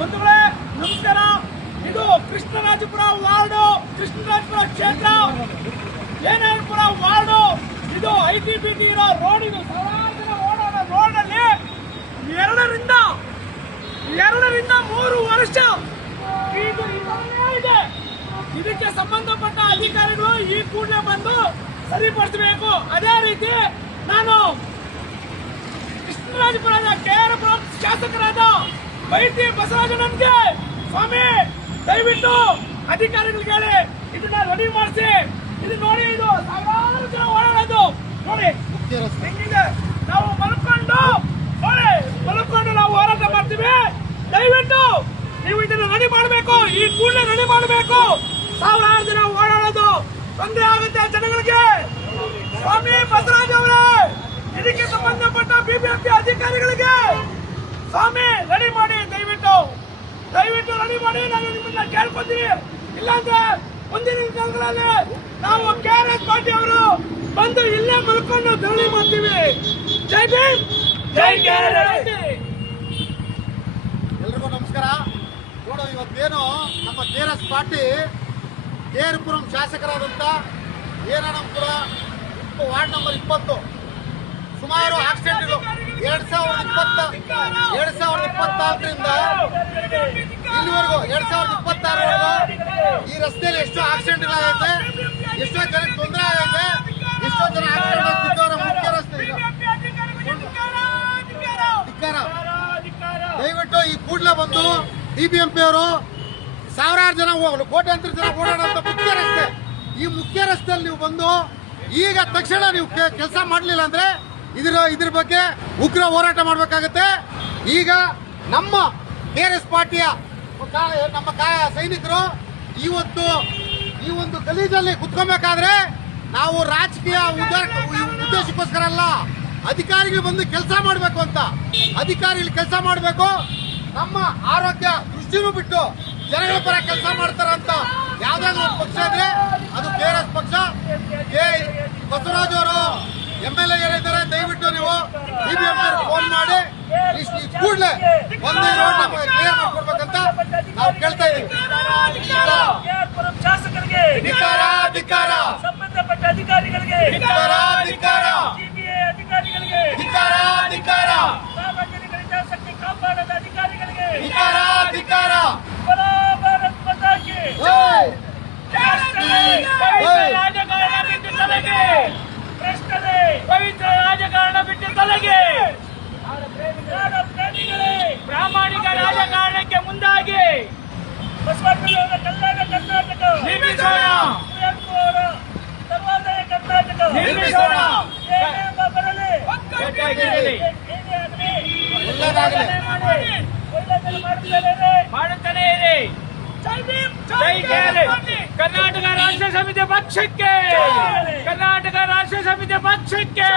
ಬಂಧುಗಳೇ ನಮಸ್ಕಾರ. ಇದು ಕೃಷ್ಣರಾಜಪುರ ವಾರ್ಡು, ಕೃಷ್ಣರಾಜಪುರ ಕ್ಷೇತ್ರ, ಏನಾಪುರ ವಾರ್ಡು. ಇದು ITBT ಇರೋ ರೋಡ್. ಇದು ಸಾವಿರಾರು ಜನ ಓಡಾಡೋ ರೋಡಲ್ಲಿ ಎರಡರಿಂದ 3 ವರ್ಷ ಇದು ಇದೆ. ಇದಕ್ಕೆ ಸಂಬಂಧಪಟ್ಟ ಅಧಿಕಾರಿಗಳು ಈ ಕೂಡಲೇ ಬಂದು ಸರಿಪಡಿಸಬೇಕು. ಅದೇ ರೀತಿ ನಾನು ಕೃಷ್ಣರಾಜಪುರದ KR ಶಾಸಕರಾದ ವೈಟಿ ಬಸವರಾಜನನ್ಗೆ ಸ್ವಾಮಿ ದಯವಿಟ್ಟು ಅಧಿಕಾರಿಗಳಿಗೆ ಹೇಳಿ ಇದನ್ನ ರೆಡಿ ಮಾಡಿಸಿ. ಇದು ನೋಡಿ, ಇದು ಸಾವಿರಾರು ಜನ ಓಡಾಡೋದು ನೋಡಿ ಹೆಂಗಿದೆ. ನಾವು ಮಲ್ಕೊಂಡು ನಾವು ಹೋರಾಟ ಮಾಡ್ತೀವಿ. ದಯವಿಟ್ಟು ನೀವು ಇದನ್ನ ರೆಡಿ ಮಾಡಬೇಕು, ಈ ಕೂಡಲೇ ರೆಡಿ ಮಾಡಬೇಕು. ಸಾವಿರಾರು ಜನ ಓಡಾಡೋದು ತೊಂದರೆ ಆಗುತ್ತೆ ಜನಗಳಿಗೆ. ಸ್ವಾಮಿ ಬಸವರಾಜ್ ಅವರೇ, ಇದಕ್ಕೆ ಸಂಬಂಧಪಟ್ಟ BBMP ಅಧಿಕಾರಿಗಳಿಗೆ ಸ್ವಾಮಿ ರೆಡಿ ಮಾಡಿ, ದಯವಿಟ್ಟು ರೆಡಿ ಮಾಡಿ. ನಾನು ನಿಮ್ಮನ್ನ ಕೇಳ್ಕೊತೀನಿ. ಇಲ್ಲಾಂದ್ರೆ ಮುಂದಿನ ದಿನಗಳಲ್ಲಿ ನಾವು KRS ಪಾರ್ಟಿ ಅವರು ಬಂದು ಇಲ್ಲೇ ಮಲ್ಕೊಂಡು ಧರಣಿ ಮಾಡ್ತೀವಿ. ಜೈ ಭೀಮ್, ಜೈ KRS. ಎಲ್ರಿಗೂ ನಮಸ್ಕಾರ. ನೋಡು, ಇವತ್ತೇನು ನಮ್ಮ KRS ಪಾರ್ಟಿ KR ಶಾಸಕರಾದಂಥ ಏನಾನಂಪುರ ವಾರ್ಡ್ ನಂಬರ್ 20 ಸುಮಾರು ಆಕ್ಸಿಡೆಂಟ್ಗಳು 2024ರಿಂದ ಇಲ್ಲಿವರೆಗೂ 2026ವರೆಗೂ ಈ ರಸ್ತೆಯಲ್ಲಿ ಎಷ್ಟೋ ಆಕ್ಸಿಡೆಂಟ್ಗಳಾಗೈತೆ, ಎಷ್ಟೋ ಜನಕ್ಕೆ ತೊಂದರೆ ಆಗೈತೆ, ಎಷ್ಟೋ ಜನ ಆಕ್ಸಿಡೆಂಟ್ ಆಗ್ತಿದ್ದವರ ಮುಖ್ಯ ರಸ್ತೆ ಈಗ ಧಿಕ್ಕಾರ. ದಯವಿಟ್ಟು ಈ ಕೂಡಲೇ ಬಂದು BBMP ಅವರು ಸಾವಿರಾರು ಜನ ಕೋಟ್ಯಾಂತರ ಜನ ಓಡಾಡುವಂತ ಮುಖ್ಯ ರಸ್ತೆ, ಈ ಮುಖ್ಯ ರಸ್ತೆಯಲ್ಲಿ ನೀವು ಬಂದು ಈಗ ತಕ್ಷಣ ನೀವು ಕೆಲಸ ಮಾಡಲಿಲ್ಲ ಅಂದ್ರೆ ಇದ್ರ ಬಗ್ಗೆ ಉಗ್ರ ಹೋರಾಟ ಮಾಡಬೇಕಾಗತ್ತೆ. ಈಗ ನಮ್ಮ KRS ಪಾರ್ಟಿಯ ನಮ್ಮ ಸೈನಿಕರು ಇವತ್ತು ಈ ಒಂದು ಗಲೀಜಲ್ಲಿ ಕುತ್ಕೊಬೇಕಾದ್ರೆ ನಾವು ರಾಜಕೀಯ ಉದ್ದೇಶಕ್ಕೋಸ್ಕರ ಅಲ್ಲ, ಅಧಿಕಾರಿಗಳು ಬಂದು ಕೆಲಸ ಮಾಡಬೇಕು ಅಂತ. ಅಧಿಕಾರಿಗಳು ಕೆಲಸ ಮಾಡಬೇಕು, ನಮ್ಮ ಆರೋಗ್ಯ ದೃಷ್ಟಿನೂ ಬಿಟ್ಟು ಜನಗಳ ಪರ ಕೆಲಸ ಮಾಡ್ತಾರಂತ ಯಾವ್ದಾದ್ರು ಒಂದು ಪಕ್ಷ ಇದ್ರೆ ಅದು KRS ಪಕ್ಷ. ಬಸವರಾಜ್ ಅವರು MLA ಇದ್ದಾರೆ, ದಯವಿಟ್ಟು ನೀವು BBMP ಫೋನ್ ಮಾಡಿ ಕೂಡಲೇ ಒಂದು ರೋಡ್ ಕ್ಲಿಯರ್ ಮಾಡ್ಕೊಡ್ಬೇಕಂತ ನಾವು ಕೇಳ್ತಾ ಇದ್ದೀವಿ. ಶಾಸಕರಿಗೆ ಧಿಕ್ಕಾರ, ಸಂಬಂಧಪಟ್ಟ ಅಧಿಕಾರಿಗಳಿಗೆ ಧಿಕ್ಕಾರ, ಅಧಿಕಾರಿಗಳಿಗೆ ಧಿಕ್ಕಾರ, ಸಾರ್ವಜನಿಕ ಹಿತಾಸಕ್ತಿ ಕಾಪಾಡದ ಅಧಿಕಾರಿಗಳಿಗೆ ಧಿಕ್ಕಾರ. ಭಾರತ್ ಮಾತಾ ಕಿ ರಾಜಕಾರಣ ಬಿಟ್ಟು ತಲೆಗೆ, ಭ್ರಷ್ಟರೇ ಪವಿತ್ರ ರಾಜಕಾರಣ ಬಿಟ್ಟು ತಲೆಗೆ. ಪ್ರಾಮಾಣಿಕ ರಾಜಕಾರಣಕ್ಕೆ ಮುಂದಾಗಿ ಬಸವಣ್ಣನವರ ಕಲ್ಯಾಣ ಕರ್ನಾಟಕ ನಿರ್ಮಿಸೋಣ, ಕುವೆಂಪು ಅವರ ಸರ್ವೋದಯ ಕರ್ನಾಟಕ ನಿರ್ಮಿಸೋಣ. ಬರಲಿ, ಮಾಡುತ್ತಲೇ ಇರಿ. ಜೈ KRS. ಕರ್ನಾಟಕ ರಾಷ್ಟ್ರ ಸಮಿತಿ ಪಕ್ಷಕ್ಕೆ, ಕರ್ನಾಟಕ ರಾಷ್ಟ್ರ ಸಮಿತಿ ಪಕ್ಷಕ್ಕೆ.